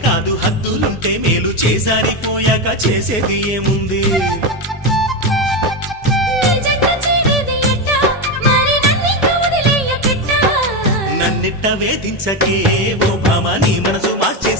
కాదు హద్దులుంటే మేలు చేసారిపోయాక చేసేది ఏముంది నన్నిట్ట వేధించకే ఓ భామ నీ మనసు మార్చే